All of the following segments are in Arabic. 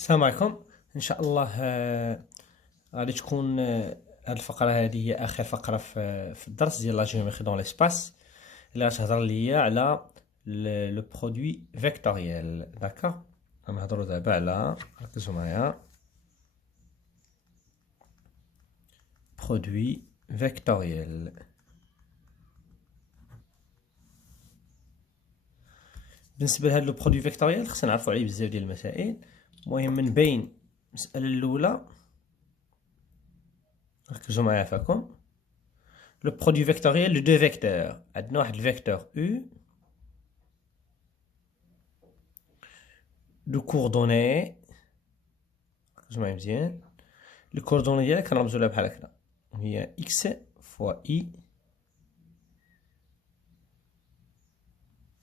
السلام عليكم. ان شاء الله غادي تكون هاد الفقره هذه هي اخر فقره في الدرس ديال لا جيومتري دون ليسباس اللي غتهضر ليا على لو برودوي فيكتوريال. داكوغ، غنهضروا دابا على، ركزوا معايا، برودوي فيكتوريال. بالنسبه لهاد لو برودوي فيكتوريال خصنا نعرفوا عليه بزاف ديال المسائل. المهم من بين المساله الاولى، ركزوا معايا فاكم، le produit vectoriel de deux vecteurs. عندنا واحد الفيكتور U de coordonnées، ركزوا معايا مزيان، الكوردوني ديالها كنرمزو لها بحال هكذا، هي x فوا I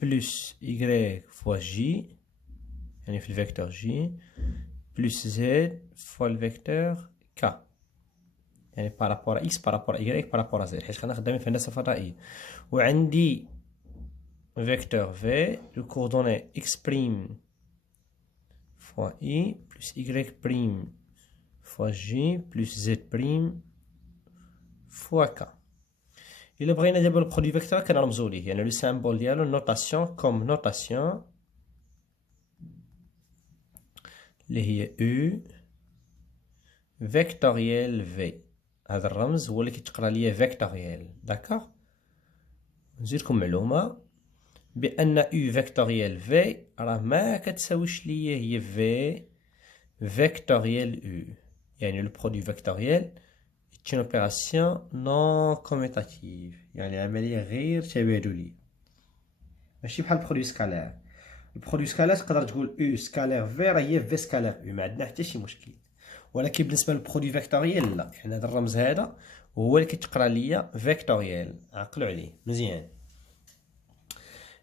بلس y فوا J، يعني في الفيكتور J، بلس Z فوا الفيكتور K، يعني بارابور x بارابور y بارابور z، حيت حنا خدامين في الهندسة الفضائية. وعندي فيكتور v دو كوردوني x بريم فوا I بلس y بريم فوا J بلس z بريم فوا K. إلا بغينا دابا البرودوي فيكتور كنرمزو ليه، يعني لو سامبول ديالو نوتاسيون كوم نوتاسيون اللي هي U فيكتوريال V. هذا الرمز هو اللي كيتقرا ليا فيكتوريال. داكوغ، نزيدكم معلومة بأن U فيكتوريال V راه ما كتساويش ليا هي V فيكتوريال U، يعني لو برودوي فيكتوريال est une opération non commutative، يعني عملية غير تبادلية، ماشي بحال البرودوي سكالير. البرودوي سكالير تقدر تقول U سكالير V راه هي في سكالير U، ما عندنا حتى شي مشكل. ولكن بالنسبة للبرودوي فيكتوريال لا، يعني هذا الرمز هذا هو اللي كيتقرا ليا فيكتوريال، عقلوا عليه مزيان.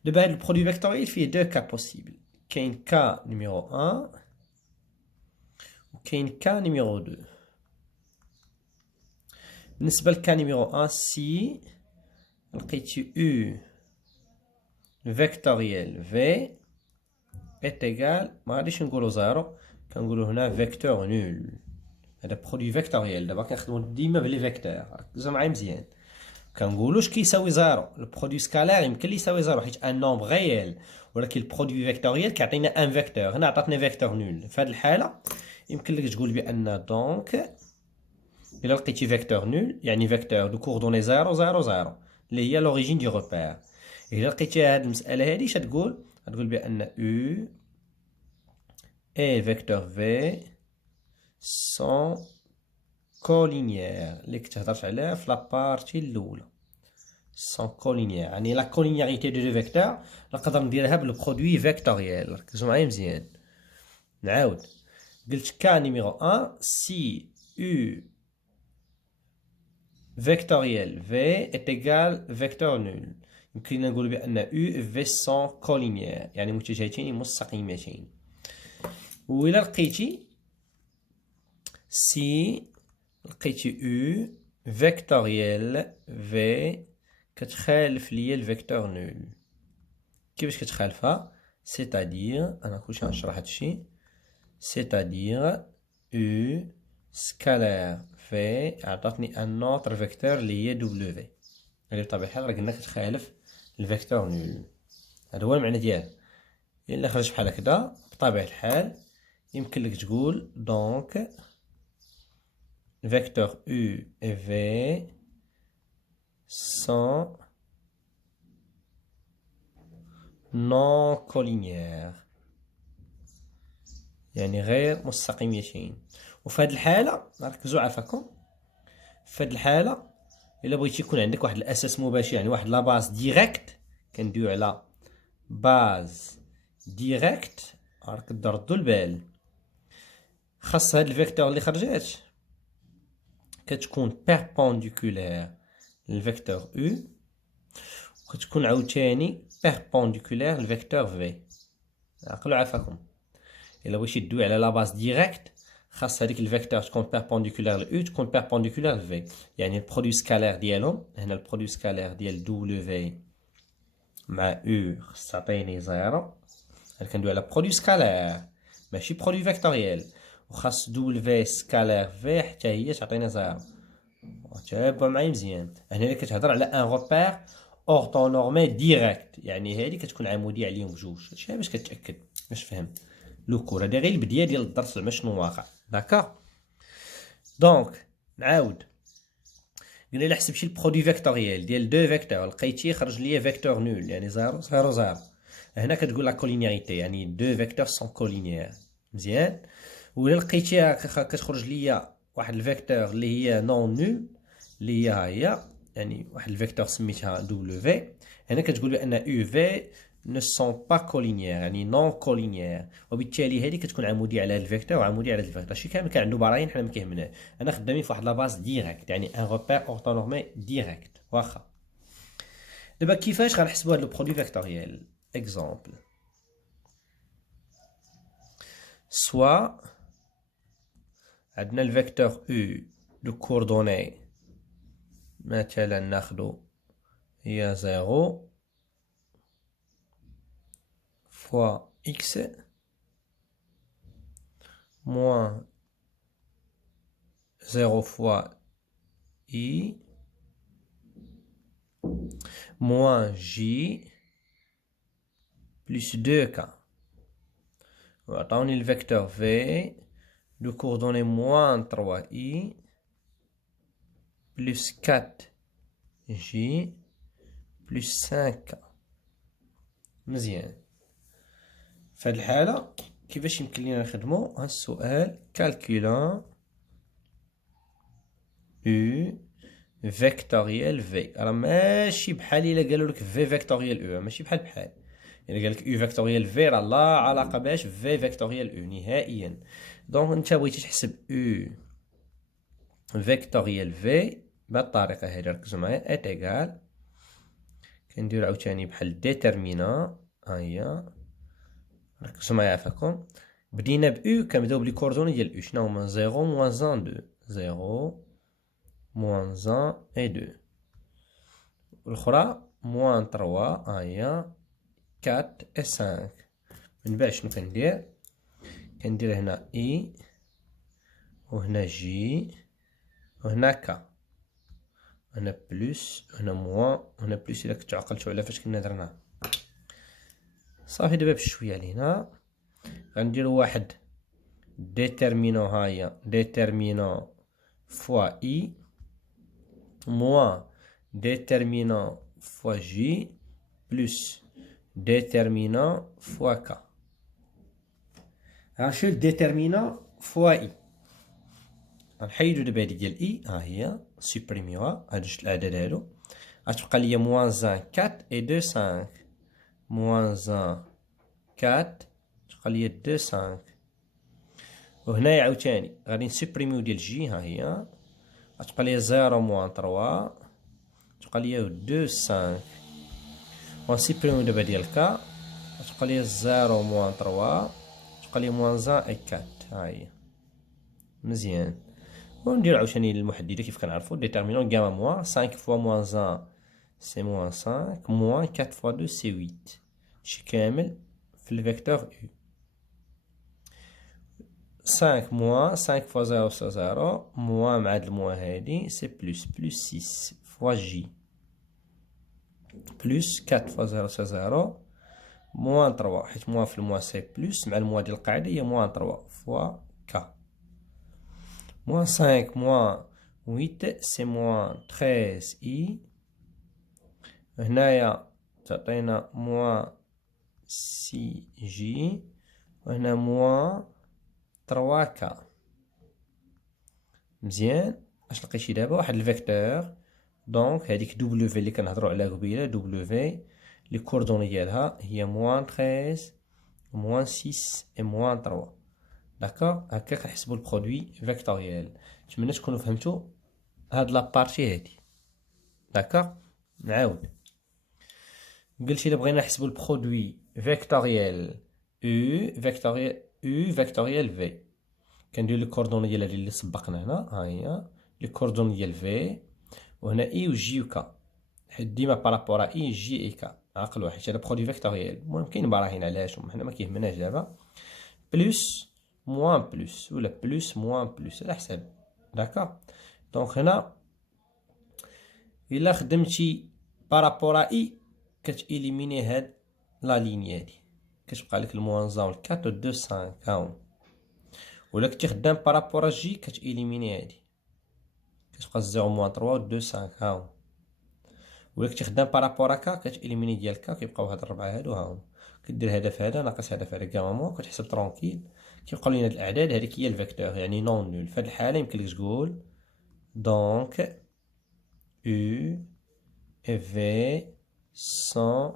دابا هاد البرودوي فيكتوريال فيه دو كا بوسيبل، كاين كا نيميرو 1 وكاين كا نيميرو 2. بالنسبة لكا نيميرو 1 سي لقيتي U فيكتوريال V est égal، ما غاديش نقولو زيرو، كنقولو هنا فيكتور نول. هذا برودوي فيكتوريال، دابا كنخدمو ديما بلي فيكتور، ركزو معايا مزيان. كنقولوش كيساوي زيرو، البرودوي سكالير يمكن ليه يساوي زيرو حيت ان نومبر غيال، ولكن البرودوي فيكتوريال كيعطينا ان فيكتور، هنا عطاتنا فيكتور نول. في هذه الحالة يمكن لك تقول بأن دونك إلا لقيتي فيكتور نول يعني فيكتور دو كوردوني 0 0 0 اللي هي لوريجين دي روبير. إلا لقيتي هاد المسألة هادي اش تقول؟ غتقول بأن U et vecteur V sont collinéaires اللي كنت هضرت عليها في لابارتي الأولى. sont collinéaires يعني لا كولينياريتي دو دو فيكتور نقدر نديرها بالبرودوي فيكتوريال. ركزوا معايا مزيان، نعاود قلت كا نيميرو 1 سي U فيكتوريال V est égal فيكتور نول، يمكن نقول بأن U V sont collinéaires يعني متجهتين مستقيمتين. وإلا لقيتي سي لقيتي U فيكتوريال V كتخالف ليا الفيكتور نول. كيفاش كتخالفها؟ سيتادير، أنا كلشي غنشرح هادشي، سيتادير U سكالير V عطاتني ان اوتر فيكتور اللي هي W، اللي بطبيعة الحال راه قلنا كتخالف الفيكتور نول. هذا هو المعنى ديالها. إلا خرج بحال هكدا بطبيعة الحال يمكن لك تقول دونك vecteur U et V sont non collinéaires يعني غير مستقيمتين. وفي هذه الحالة ركزوا عافاكم، في هذه الحالة إلا بغيتي يكون عندك واحد الأساس مباشر، يعني واحد لاباز ديريكت، كندويو على باز ديريكت، راك تردوا البال، خاص هاد الفيكتور اللي خرجات كتكون بيربونديكولير للفيكتور U وكتكون عاوتاني بيربونديكولير للفيكتور V. عقلوا عافاكم، إلا بغيتي تدوي على لاباز ديريكت خاص هذيك الفيكتور تكون بيربونديكولير ل U تكون بيربونديكولير ل V، يعني البرودوي سكالير ديالهم، هنا البرودوي سكالير ديال W مع U خص تعطيني زيرو، كندوي على برودوي سكالير ماشي برودوي فيكتوريال. وخاص دبليو سكالير في حتى هي تعطينا زيرو. تابعوا معايا مزيان. هنا اللي كتهضر على ان روبير اورتونورمي ديريكت، يعني هذه كتكون عموديه عليهم بجوج. هادشي باش كتاكد باش فهمت لوكور. هادي غير البدايه ديال الدرس زعما شنو واقع. داكوغ. دونك نعاود، قلنا الا حسبتي البرودوي فيكتوريال ديال دو فيكتور لقيتيه خرج ليا فيكتور نول، يعني 0 0 0. هنا كتقول لا كولينياريتي، يعني دو فيكتور سون كولينيير. مزيان. ولا لقيتيها كتخرج ليا واحد الفيكتور اللي هي نون نول، اللي هي يعني واحد الفيكتور سميتها دبليو. هنا كتقول بان يو في ne sont pas collinéaires، يعني نون كولينيير، وبالتالي هذه كتكون عموديه على هذا الفيكتور وعموديه على هذا الفيكتور. هادشي كامل كان عنده براهين حنا ما كيهمناش. انا خدامين في واحد لاباز ديريكت، يعني ان روبير اورتونورمي ديريكت. واخا دابا كيفاش غنحسبوا هذا لو برودوي فيكتوريال؟ اكزومبل، سوا عندنا الفيكتور او دو كوردوني مثلا ناخدو هي 0 fois x moins 0 fois i moins j plus 2k. وعطاوني الفيكتور v de coordonnées moins 3i plus 4j plus 5k. مزيان. في هاد الحالة كيفاش يمكن لينا نخدمو هاد السؤال؟ كالكولون او فيكتوريال في. راه ماشي بحال الا قالوا لك في فيكتوريال او، ماشي بحال الا قال لك او فيكتوريال في راه لا علاقه باش في فيكتوريال او نهائيا. دونك انت بغيتي تحسب او فيكتوريال في بهاد الطريقه هادي، ركزوا معايا. ات ايكال كنديرو عاوتاني بحال ديتيرمينون. ها هي، ركزوا معايا عافاكم. بدينا ب او، كنبداو بلي كوردوني ديال او. شنو هما؟ 0 موان 1 2، 0 موان 1 اي 2، والاخرى موان 3. ها هي 4 اي 5. من بعد شنو كندير هنا اي، وهنا جي، وهنا كا، هنا بلس، هنا موان، هنا بلس. الا كنتو عقلتو على فاش كنا درنا صافي. دابا بشويه لهنا غنديرو واحد ديتيرمينون. ها هي ديتيرمينون فوا اي موان ديتيرمينون فوا جي بلس ديتيرمينون فوا كا. غنمشيو لديتيرمينون فوا اي. غنحيدو دابا هادي ديال اي، ها هي سوبريميوها. هاد جوج الاعداد هادو غتبقى ليا موان 1 4 اي 2 5. موان 1 4 تبقى ليا 2 5. وهنايا عاوتاني غادي نسوبريميو ديال جي. ها هي غتبقى ليا 0 موان 3 تبقى ليا 2 5. ونسوبريميو دابا ديال كا غتبقى ليا 0 موان 3 تبقى ليا موان 1 اي 4. ها هي مزيان. وندير عاوتاني المحدده كيف كنعرفو. ديتيرمينون غاما موان 5 فوا موان 1 سي موان 5 موان 4 فوا 2 سي 8. هادشي كامل في الفيكتور او. 5 موان 5 فوا 0 سي 0 موان مع هاد الموان هادي سي بلس 6 فوا جي بلس 4 فوا 0 سي 0 موان 3، حيت موان في الموان سي بلس مع الموان ديال القاعده هي موان 3 فوا كا. موان 5 موان 8 سي موان 13 اي. هنايا تعطينا موان 6 جي، وهنا موان 3 كا. مزيان. اش لقيتي دابا؟ واحد الفيكتور. دونك هذيك دبليو في اللي كنهضروا عليها قبيله، دبليو في لي كوردوني ديالها هي موان 13 موان 6 اي موان 3. داكوغ. هكا كنحسبوا البرودوي فيكتوريال. نتمنى تكونوا فهمتوا هاد لابارتي هادي. داكوغ. نعاود، قلت الا بغينا نحسبوا البرودوي فيكتوريال او فيكتوريال في، كندير لي كوردوني ديال هادي اللي سبقنا هنا. ها هي لي كوردوني ديال في، وهنا اي و جي و كا، حيت ديما بارابور اي جي اي كا. عقلوا حيت هذا برودوي فيكتوريال. المهم كاين براهين علاش، حنا ما كيهمناش دابا. بلس موان بلس ولا بلس موان بلس على حسب. داكوغ. دونك هنا الا خدمتي بارابور ا اي كتإليميني هاد لا ليني هادي، كتبقى لك الموان زون 4 2 5 هاهم. ولا كنتي خدام بارابور جي كتإليميني هادي، كتبقى 0 موان 3 و 2 5 هاهم. ولا كنتي خدام بارابور كا كتإليميني ديال كا، كيبقاو هاد الربعة هادو هاهم. كدير هدف هذا ناقص هدف هذا كاع مو كتحسب ترونكيل. كيبقاو لينا هاد الاعداد هذيك هي الفيكتور يعني نون نول. في هاد الحالة يمكن لك تقول دونك U et V sont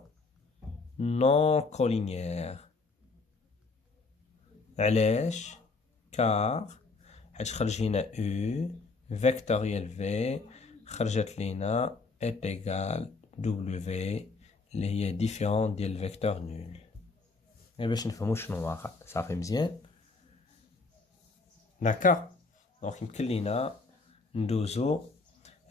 non collinéaires. علاش؟ كار حيت خرج هنا U فيكتوريال V خرجت لينا est égal W اللي هي ديفيرون ديال الفيكتور نول. باش نفهمو شنو واقع. صافي مزيان. داكوغ. دونك يمكن لينا ندوزو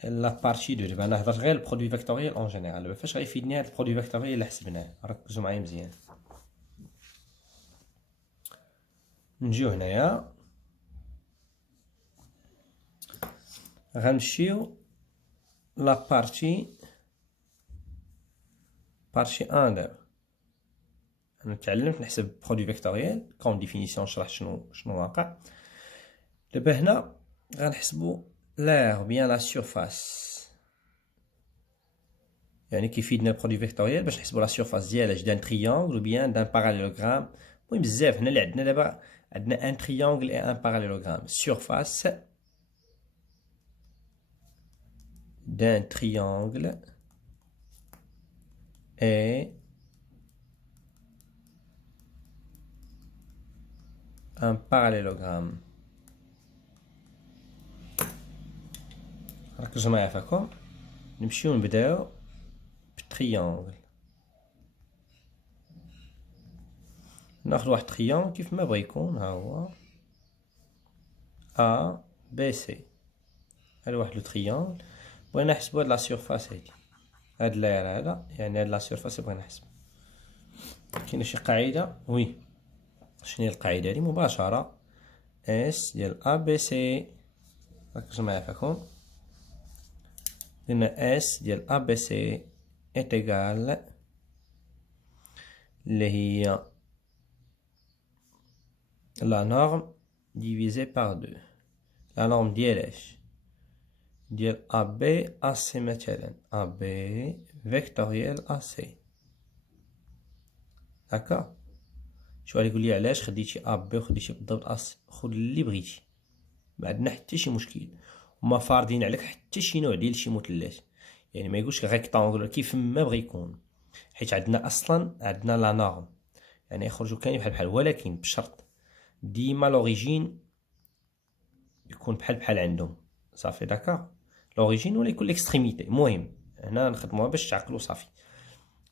لا بارتي دو. دابا انا هضرت غير البرودوي فيكتوريال اون جينيرال. دابا فاش غيفيدني هاد البرودوي فيكتوريال اللي حسبناه؟ ركزوا معايا مزيان. نجيو هنايا غنمشيو لا بارتي 1 دابا. انا تعلمت نحسب برودوي فيكتوريال كون ديفينيسيون شرح شنو واقع. دابا هنا غنحسبو l'aire bien la surface. يعني كيفيدنا البرودوي فيكتوريال باش نحسبو لا سيرفاس ديال دان تريونغل و بيان دان باراليلوغرام. المهم بزاف هنا اللي عندنا دابا عندنا ان تريونغل اي ان باراليلوغرام. سيرفاس دان تريونغل اي ان باراليلوغرام. ركزوا معايا فاكم. نمشيو نبداو بالتريونغل. ناخذ واحد تريونغل كيف ما بغا يكون. ها هو ا بي سي. هذا واحد لو تريونغل. بغينا نحسبو هاد لا سيرفاس هادي، هاد لاير هذا يعني هاد لا سيرفاس بغينا نحسب. كاينه شي قاعده؟ وي. شنو هي القاعده هادي؟ مباشره اس ديال ا بي سي. ركزوا معايا فاكم. قلنا S ديال ABC est égal اللي هي la norme divisée par 2. la norme ديال اش؟ ديال AB AC مثلا AB فيكتوريال AC. هكا. شو غادي يقول لي علاش خديتي AB وخديتي بالضبط AC؟ خذ اللي بغيتي، ما عندنا حتى شي مشكل، وما فارضين عليك حتى شي نوع ديال شي مثلث. يعني ما يقولش ريكتانغل كيف ما بغى يكون، حيت عندنا اصلا عندنا لا نورم يعني يخرجوا كاين بحال ولكن بشرط ديما لوريجين يكون بحال عندهم. صافي داكا. لوريجين ولا يكون ليكستريميتي. المهم هنا نخدموها باش تعقلوا. صافي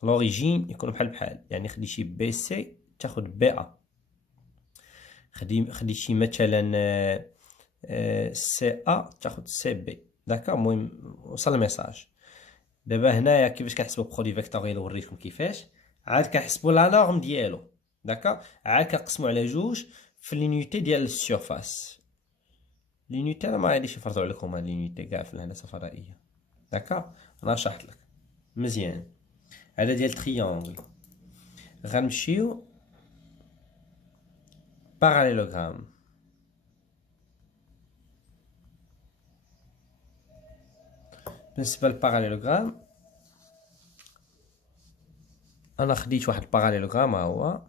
لوريجين يكون بحال يعني خديتي بي سي تاخذ بي ا، خديتي مثلا سي ا تاخذ سي بي. داكا. المهم وصل الميساج. دابا هنايا كيفاش كنحسبوا برودوي فيكتوريال وريتكم كيفاش. عاد كنحسبوا لا نورم ديالو. داكا. عاد كنقسموا على جوج في لينيتي ديال السيرفاس. لينيتي انا ما غاديش نفرضوا عليكم هاد لينيتي كاع في الهندسه الفضائيه. داكا. انا شرحت لك مزيان. هذا ديال تريونغل. غنمشيو باراليلوغرام. بالنسبه للباراليلوغرام انا خديت واحد الباراليلوغرام. ها هو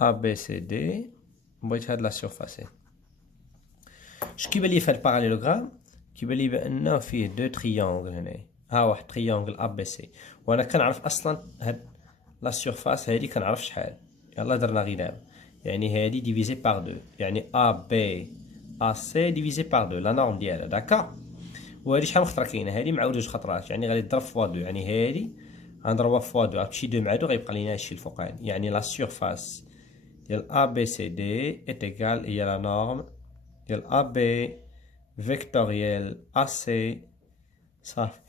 ا بي سي دي. بغيت هاد لا سيرفاس. اش كيبان لي في هاد الباراليلوغرام؟ كيبان لي بانه فيه دو تريونغل هنايا. ها واحد تريونغل ا بي سي، وانا كنعرف اصلا هاد لا سيرفاس هادي كنعرف شحال. يلا درنا غير دابا يعني هادي ديفيزي بار دو يعني ا بي ا سي ديفيزي بار دو لا نورم ديالها. داكا. وهادي شحال من خطره كاينه؟ هادي مع جوج خطرات يعني غادي تضرب فوا دو. يعني هادي غنضربها فوا دو عاد شي دو مع دو غيبقى لينا هادشي الفوقاني. يعني لا سيرفاس ديال ا بي سي دي ايت ايكال هي لا نورم ديال ا بي فيكتوريال ا سي صافي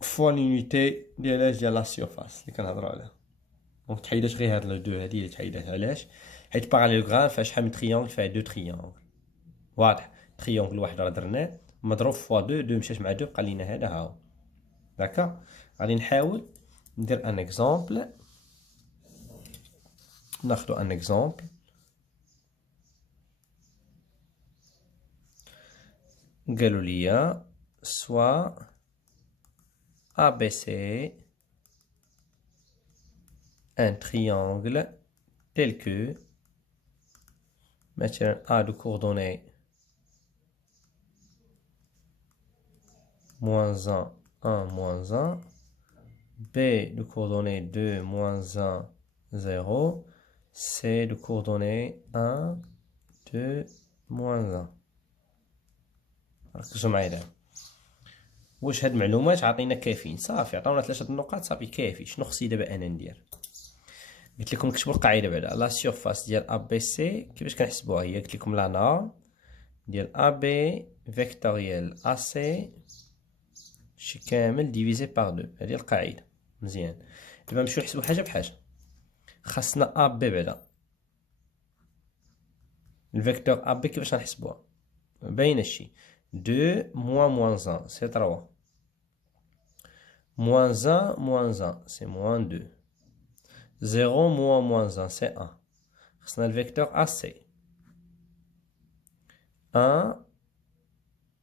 فوا لونيتي ديال لا سيرفاس اللي كنهضروا عليها. دونك تحيدات غير هاد لو دو هادي اللي تحيدات. علاش؟ حيت باراليلوغرام فيها شحال من تريونغل؟ فيها دو تريونغل. واضح؟ تريونغل واحد راه درناه مضروب فوا دو مشات مع دو بقى لينا هذا ها هو. داكوغ. غادي نحاول ندير ان اكزومبل. ناخدو ان اكزومبل. قالوا لي soit ABC un triangle tel que مثلا A de coordonnées -1, 1, -1, B de coordonnées 2, -1, 0, C de coordonnées 1, 2, -1. ركزوا معايا دابا. واش هاد المعلومات عطينا كافيين؟ صافي عطاونا 3 النقاط صافي كافي. شنو خصني دابا انا ندير؟ قلت لكم نكتبوا القاعده بعدا. لا سيرفاس ديال ا بي سي كيفاش كنحسبوها؟ هي قلت لكم لا نورم ديال ا بي فيكتوريال ا سي شي كامل ديفيزي بار 2. هذه القاعده. مزيان. دابا نمشيو نحسبوا حاجه بحاجه. خاصنا ا بي بعدا. الفيكتور ا بي كيفاش غنحسبوها؟ باينه الشي. 2 موان 1 سي 3. -1, -1, c'est -2. 0, -1, c'est 1. خصنا الفيكتور AC. 1,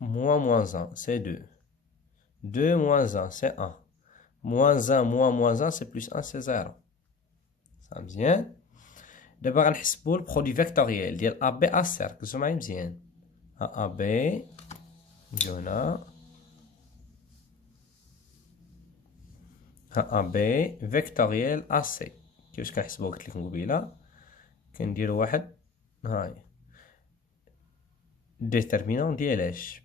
-1, c'est 2. 2, -1, c'est 1. -1, -1, c'est +1, c'est 0. صافي مزيان. دابا غنحسبو البرودوي فيكتوريال ديال AB AC. ركزو معايا مزيان. AB نجيو هنا. ا بي فيكتوريال ا سي. كيفاش كنحسبوها؟ قلت لكم قبيله كنديروا واحد هاي ديترمينون ديال اش.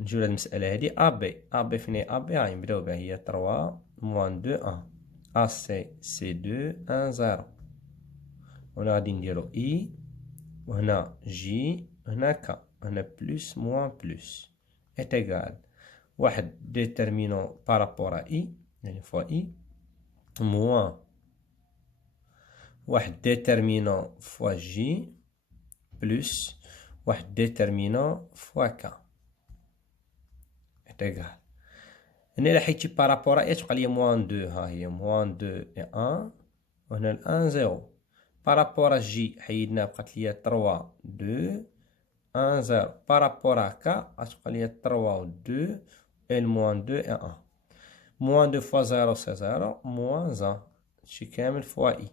نجيو لهاد المساله هادي. ا بي فين هي؟ ا بي هاي نبداو بها هي 3 موان 2 1. ا سي سي 2 1 0. وهنا غادي نديرو اي وهنا جي هنا ك هنا بلس موان بلس ايت ايغال واحد ديترمينون بارابور ا اي يعني فوا اي موان واحد ديترمينون فوا جي بلس واحد ديترمينون فوا كا إيغال. هنا إلا حيدتي بارابور إيه تبقى ليا موان دو. ها هي موان دو إي أن وهنا الأن زيرو. بارابور جي حيدناه بقات ليا تروا دو أن زيرو. بارابور كا غتبقى ليا تروا و دو إي الموان دو إي أن. موان دو فوا زيرو سي زيرو موان زان هادشي كامل فوا إي.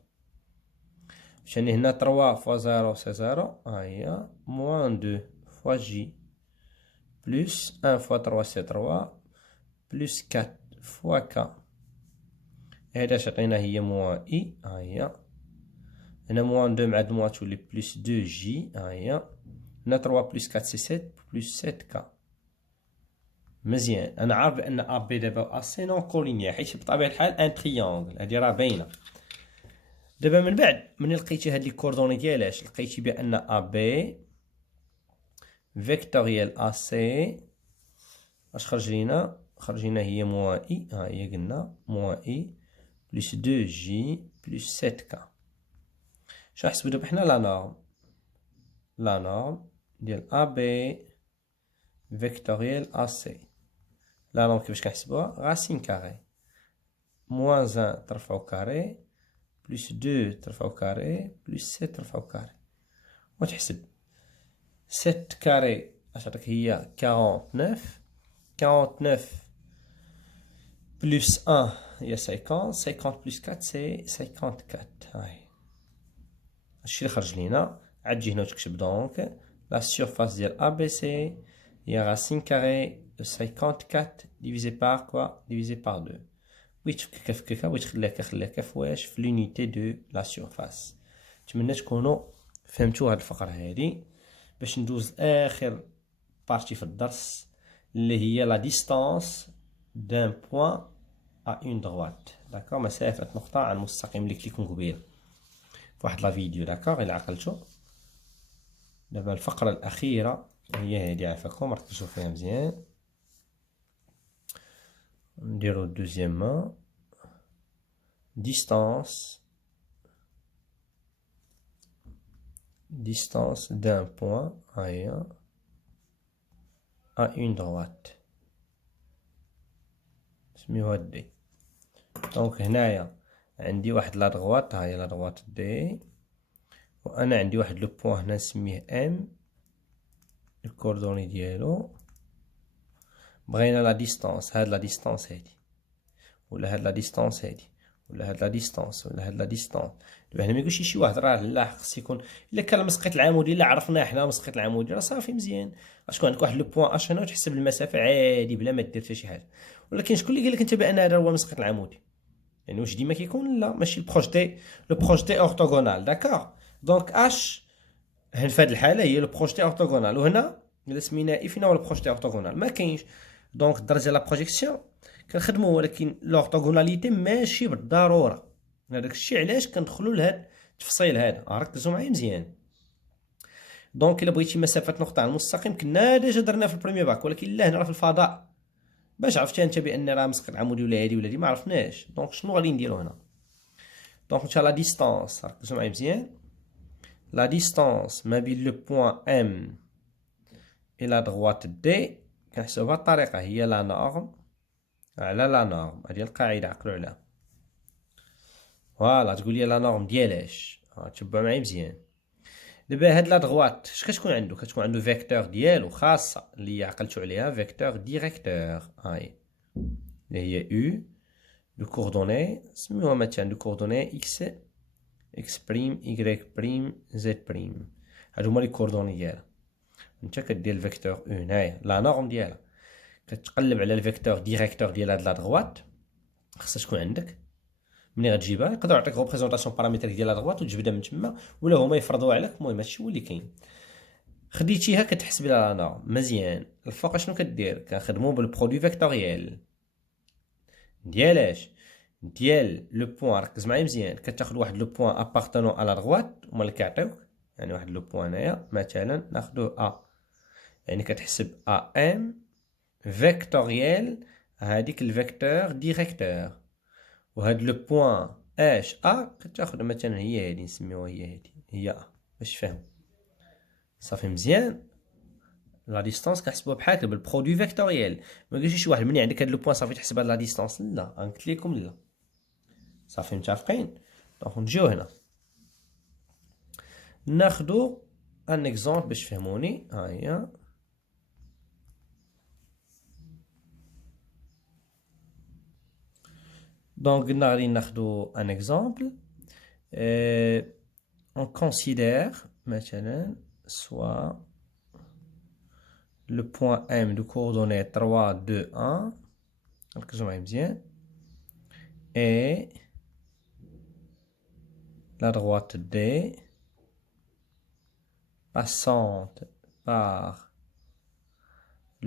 مشاني هنا 3 فوا 0 سي 0. ها هي موان 2 فوا جي بلس 1 فوا 3 سي 3 بلس 4 فوا كا. هذا اش عطينا؟ هي موان اي. ها هي هنا موان 2 مع موان تولي بلس 2 جي. ها هي هنا 3 بلس 4 سي 7 بلس 7 كا. مزيان. انا عارف بان ا بي دابا ا سي نون كولينيير حيت بطبيعه الحال ان تريونغل. هادي راه باينه. دابا من بعد من لقيتي هاد لي كوردوني ديالاش لقيتي بان ا بي فيكتوريال ا سي اش خرج لينا؟ خرج لينا هي موان اي. ها هي قلنا موان اي بلس 2 جي بلس 7 كا. شنو نحسبو دابا حنا؟ لا نورم ديال ا بي فيكتوريال ا سي. لا نورم كيفاش كنحسبوها؟ غاسين كاري موان 1 ترفعو كاري بلس 2 ترفعو كاري بلس 7 ترفعو كاري وتحسب 7 كاري اش عطاك؟ هي 49. 49 بلس 1 هي 50. 50 بلس 4 سي 54. هاي هادشي اللي خرج لينا. عاد تجي هنا وتكتب دونك لا سيرفاس ديال ا بي سي هي راسين كاري دو 54 ديفيزي بار كوا ديفيزي بار 2. بغيت تفككها فككها، بغيت خليها فواش في لونيتي دو لا سيرفاس. نتمنى تكونوا فهمتوا هاد الفقره هادي باش ندوز لاخر بارتي في الدرس اللي هي لا ديستانس دان بوين ا اون دروات. داكوغ مسافه نقطه عن مستقيم اللي قلت لكم قبيل في واحد لا فيديو. داكوغ الا عقلتو. دابا الفقره الاخيره هي هادي عافاكم ركزوا فيها مزيان. نديرو دوزيام distance d'un point à une droite نسميوها دي. دونك هنايا عندي واحد لا دغوات، ها هي لا دغوات دي، وانا عندي واحد لو بوين هنا نسميه ام، الكوردوني ديالو. بغينا لا ديستانس، هاد لا ديستانس هادي، ولا هاد لا ديستانس هادي، ولا هاد لا ديستانس، ولا هاد لا ديستانس. دابا هنا ما يقولش شي واحد راه لا، خص يكون الا كان المسقط العمودي، الا عرفنا حنا المسقط العمودي راه صافي مزيان. غتكون عندك واحد لو بوين اش هنا وتحسب المسافه عادي بلا ما دير حتى شي حاجه. ولكن شكون اللي قال لك انت بان هذا هو المسقط العمودي؟ يعني واش ديما كيكون؟ لا، ماشي البروجتي، لو بروجتي اورتوغونال. داكوغ. دونك اش هنا في هذه الحاله هي لو بروجتي اورتوغونال، وهنا الا سمينا اي فينا هو البروجتي اورتوغونال ما كاينش. دونك الدرجه لا بروجيكسيون كنخدمو، ولكن لورتوغوناليتي ماشي بالضروره. هذاك الشيء علاش كندخلوا لهاد التفصيل هذا، ركزوا معايا مزيان. دونك الا بغيتي مسافه نقطه على المستقيم كنا ديجا درنا في البريمير باك، ولكن لا هنا راه في الفضاء، باش عرفتي انت بان راه مسقط عمودي ولا هادي ولا هادي ما عرفناش. دونك شنو غادي نديرو هنا؟ دونك نتا لا ديستانس، ركزوا معايا مزيان. لا ديستانس ما بين لو بوين ام الى دغوات دي كنحسبوها بطريقه، هي لا نورم على لا نورم. هادي القاعده عقلوا عليها. فوالا تقول لي لا نورم ديالاش، تشبعوا معايا مزيان. دابا هاد لا دغوات اش كتكون عنده؟ كتكون عنده فيكتور ديالو خاصه اللي عقلتو عليها، فيكتور ديريكتور، هاي اللي هي او دو كوردوني، سميوها مثلا دو كوردوني اكس بريم اي بريم زد بريم. هادو هما لي كوردوني ديالها. انت كدير الفيكتور او هنايا لا نورم ديالها، كتقلب على الفيكتور ديريكتور ديال هاد لا دغوات، خاصها تكون عندك. ملي غتجيبها يقدروا يعطيك ريبريزونطاسيون بارامتريك ديال لا دغوات وتجبدها من تما، ولا هما يفرضوها عليك. المهم هادشي هو اللي كاين. خديتيها كتحسب لها لا نورم مزيان. الفوق شنو كدير؟ كنخدمو بالبرودوي فيكتوريال ديالاش ديال لو بوين. ركز معايا مزيان. كتاخد واحد لو بوين ابارتونون على دغوات، هما اللي كيعطيوك يعني واحد لو بوين هنايا مثلا ناخدوه يعني كتحسب ام فيكتوريال هذيك الفيكتور ديريكتور، وهاد لو بوين اش كتاخد مثلا هي هادي، نسميوها هي هادي، هي باش فهم صافي مزيان. لا ديستانس كنحسبوها بحال هكا بالبرودوي فيكتوريال. ما قالش شي واحد مني عندك هاد لو بوين صافي تحسب هاد لا ديستانس، لا قلت لكم لا. صافي متفقين؟ دونك نجيو هنا ناخدو ان اكزومبل باش تفهموني. ها هي دونك قلنا غادي ناخدو ان اكزومبل. on considère مثلا soit le point M de coordonnées 3, 2, 1 ركزوا معايا مزيان et la droite D passante par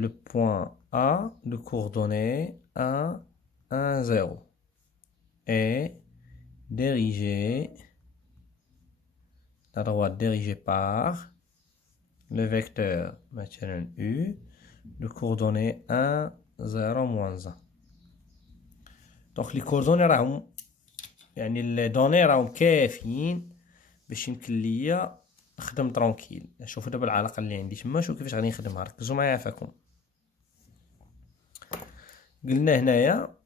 le point A de coordonnées 1, 1, 0 et dirigée, la droite dirigée par le vecteur مثلا U de coordonnées 1, 0, moins 1. دونك لي كوردوني راهم يعني الدوني راهم كافيين باش يمكن ليا نخدم ترونكيل. شوفوا دابا العلاقه اللي عندي تما، شوفوا كيفاش غادي نخدمها. ركزوا معايا عافاكم. قلنا هنايا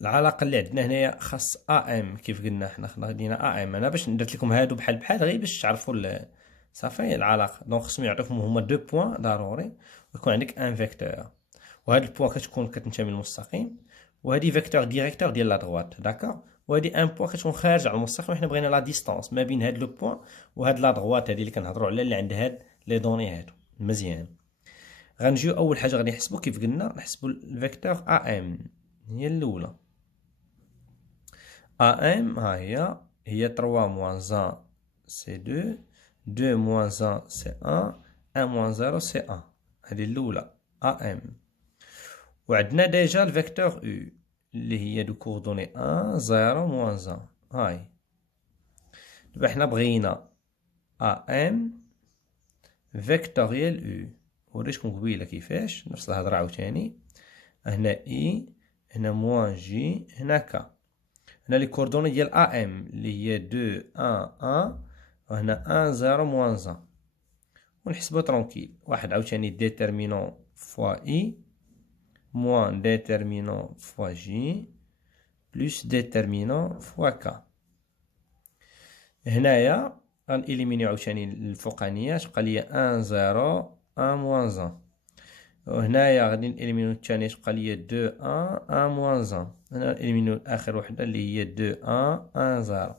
العلاقه اللي عندنا هنايا خاص ام، كيف قلنا حنا خدينا ام. انا باش درت لكم هادو بحال غير باش تعرفوا صافي العلاقه. دونك خصهم يعطيكم هما دو بوين ضروري، ويكون عندك ان فيكتور، وهاد البوين كتكون كتنتمي للمستقيم، وهادي فيكتور ديريكتور ديال لا دغوات. داكوغ. وهادي ان بوين كتكون خارج على المستقيم. حنا بغينا لا ديستانس ما بين هاد لو بوين وهاد لا دغوات هادي اللي كنهضروا عليها، اللي عندها هاد لي دوني هادو مزيان. غنجيو اول حاجه غادي نحسبوا كيف قلنا، نحسبوا الفيكتور ام هي الاولى. AM ها هي 3 moins 1 c'est 2 2 moins 1 c'est 1 1 moins 0 c'est 1. هذه الأولى AM. وعندنا ديجا الفيكتور U اللي هي دو كوردوني 1 0 moins 1. هاي دابا حنا بغينا AM فيكتوريال U. وريتكم قبيله كيفاش نفس الهضره عاوتاني. هنا I هنا موان جي، هنا كا. هنا لي كوردوني ديال ا ام اللي هي 2 1 1، وهنا 1 0 موان 1. ونحسبو ترونكيل. واحد عاوتاني ديترمينون فوا اي موان ديترمينون فوا جي بلس ديترمينون فوا كا. هنايا غنإليمينيو عاوتاني الفوقانية، تبقى ليا 1 0 1 موان 1. وهنايا غادي نإليمينيو الثانية، تبقى ليا 2 1 1 موان 1. هنا نإليمينيو آخر وحدة اللي هي 2 1 1 0.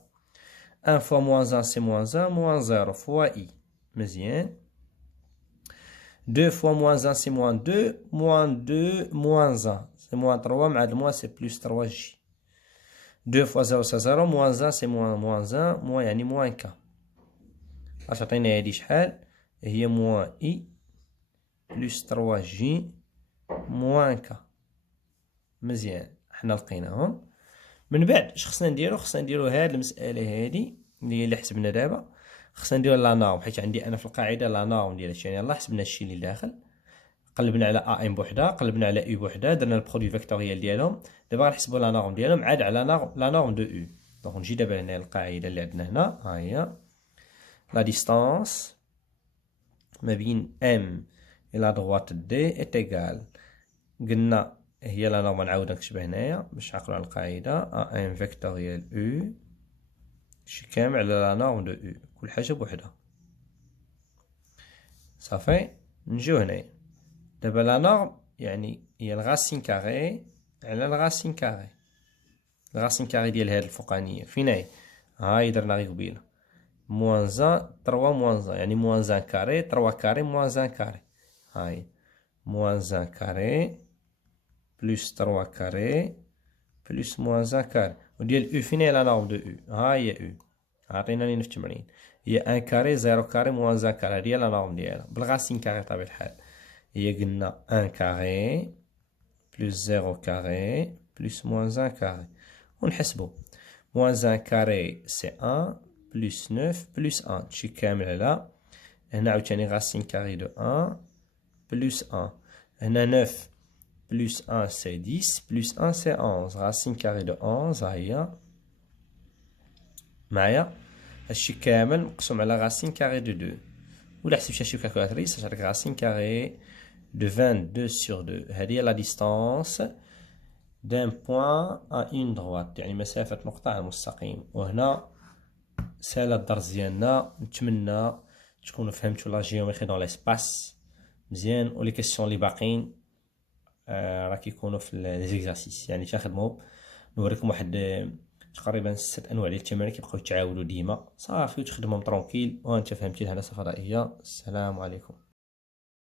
1 فوا موان 1 سي موان 1 موان 0 فوا اي. مزيان. 2 fois moins 1 c'est moins 2, moins 2 moins 1 c'est moins 3 مع الموان c'est plus 3j. 2 fois 0 c'est 0, moins 1 c'est moins 1, moins يعني moins k. اش عطينا هادي شحال؟ هي moins i plus 3j moins k. مزيان، حنا لقيناهم. من بعد اش خصنا نديرو؟ خصنا نديرو هاد المسألة هادي اللي حسبنا دابا، خصنا نديرو لا نورم، حيت عندي انا في القاعده لا نورم ديال هادشي. يعني يلاه حسبنا الشي اللي داخل، قلبنا على ا ام بوحده، قلبنا على يو بوحده، درنا البرودوي فيكتوريال ديالهم. دابا غنحسبوا لا نورم ديالهم عاد على لا نورم دو يو. دونك نجي دابا هنا القاعده اللي عندنا هنا، ها هي لا ديستانس ما بين ام الى دغوات دي ايت ايكال. قلنا هي لا نورم، نعاود نكتبها هنايا باش نعقلوا على القاعده. ا ام فيكتوريال يو شي كامل على لا نورم دو يو، كل حاجه بوحدها. صافي. نجيو هنايا دابا لا نورم يعني هي الغاسين كاري على الغاسين كاري. الغاسين كاري ديال هاد الفوقانيه فين هي؟ هاي درنا غير قبيله موان 1 3 موان 1 يعني موان 1 كاري 3 كاري موان 1 كاري. هاي موان 1 كاري بلس 3 كاري بلس موان 1 كاري. وديال او فين هي لا نورم دو او؟ ها هي او، عطيناني في التمرين. هي 1 كاري 0 كاري موان 1 كاري، هادي هي لا نورم ديالها بالغاسين كاري بطبيعة الحال. هي قلنا 1 كاري بلس 0 كاري بلس موان 1 كاري. ونحسبو موان 1 كاري سي 1 بلس 9 بلس 1 شي كامل على هنا عاوتاني غاسين كاري دو 1 بلس 1. هنا 9 بلس 1 سي 10 بلس 1 سي 11 غاسين كاري دو 11. ها هي معايا هادشي كامل مقسوم على غاسين كاري دو 2. ولا حسبتها شي كالكولاتريس تعطيك غاسين كاري de 22 sur 2. هذه هي لا ديستانس d'un point à une droite، يعني مسافة نقطة على المستقيم. وهنا سالا الدرس ديالنا. نتمنى تكونوا فهمتوا لا جيومتري دون ليسباس مزيان، ولي كيسيون اللي باقيين راه كيكونوا في لي زيكزارسيس. يعني تنخدموا نوريكم واحد تقريبا 6 انواع ديال التمارين كيبقاو يتعاودوا ديما صافي، وتخدمهم ترونكيل وانت فهمتي الهندسة الفضائية. السلام عليكم.